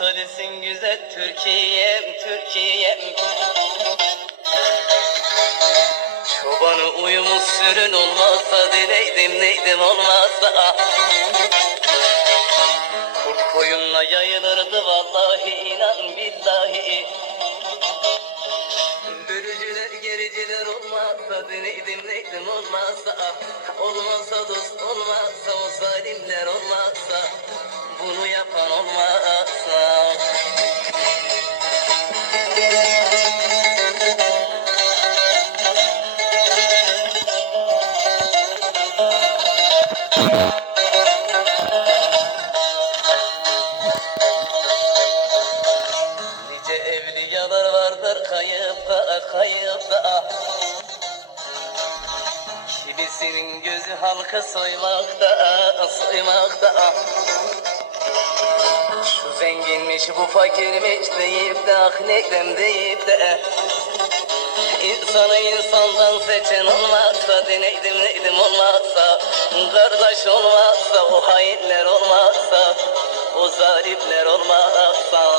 Söylesin güzel Türkiye'm, Türkiye'm Çobanı uyumuş sürün olmazsa Dileydim neydim olmazsa ah. Kurt koyunla yayılırdı vallahi inan billahi Bölücüler gericiler olmazsa Dineydim neydim olmazsa ah. Olmazsa dost olmazsa o zalimler olmazsa Bunu yapan olmazsa kayıpta Kimisinin gözü halka soymakta soymakta. Şu zenginmiş bu fakirmiş deyip de ah neylem deyip de. İnsanı insandan seçen olmazsa Deneydim neydim olmazsa Kardeş olmazsa o hainler olmazsa O zalimler olmazsa.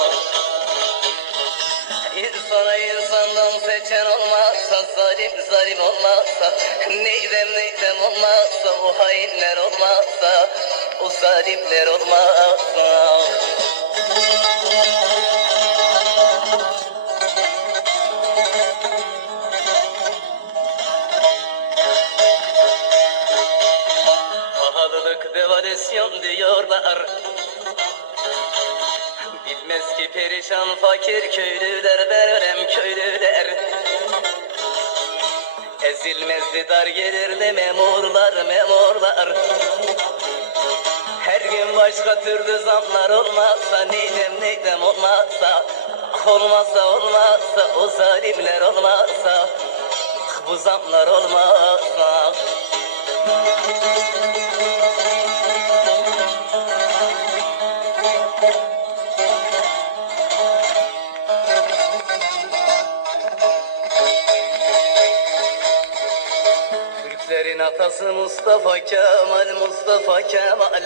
İnsana insandan seçen olmazsa Zalim zalim olmazsa Neydem neydem olmazsa O hainler olmazsa O zalimler olmazsa. Pahalılık devalüasyon diyorlar Bilmez ki perişan fakir köylüler verem köylüler Ezilmezdi dar gelirdi memurlar memurlar. Her gün başka türlü zamlar olmazsa neydem neydem olmazsa Olmazsa olmazsa o zalimler olmazsa Bu zamlar olmazsa atası Mustafa Kemal, Mustafa Kemal.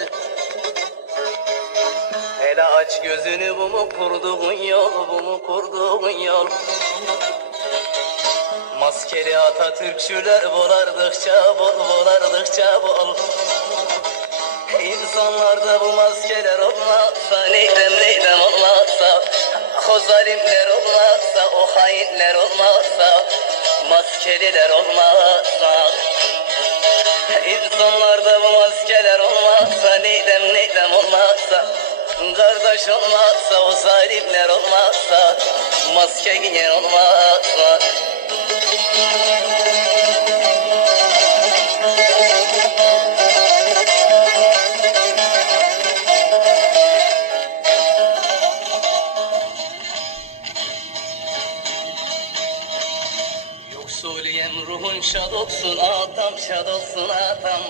Hele aç gözünü bu mu kurduğun yol, bu mu kurduğun yol? Maskeli Atatürkçüler bolardıkça bol, bolardıkça bol. İnsanlarda bu maskeler olmazsa, neydem neydem olmazsa O zalimler olmazsa, o hainler olmazsa Maskeliler olmazsa Kardeş olmazsa o zalimler olmazsa Maske giyen olmazsa. Yoksuliyem ruhun şad olsun atam şad olsun atam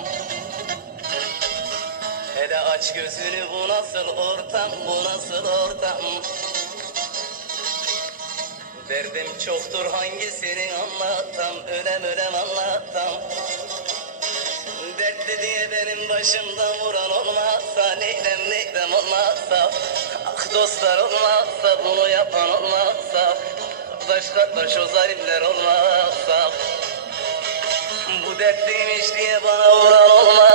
Hele aç gözünü bu nasıl ortam bu nasıl ortam? Derdim çoktur hangisini anlatam ölem ölem anlatam Dertli diye benim başımdan vuran olmazsa Neydem neydem olmazsa? Ah dostlar olmazsa bunu yapan olmazsa? Taş taş o zalimler olmazsa? Bu dertliymiş diye bana vuran olmazsa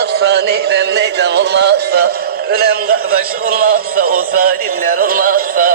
Neydem neydem olmazsa Ölem kardeş olmazsa O zalimler olmazsa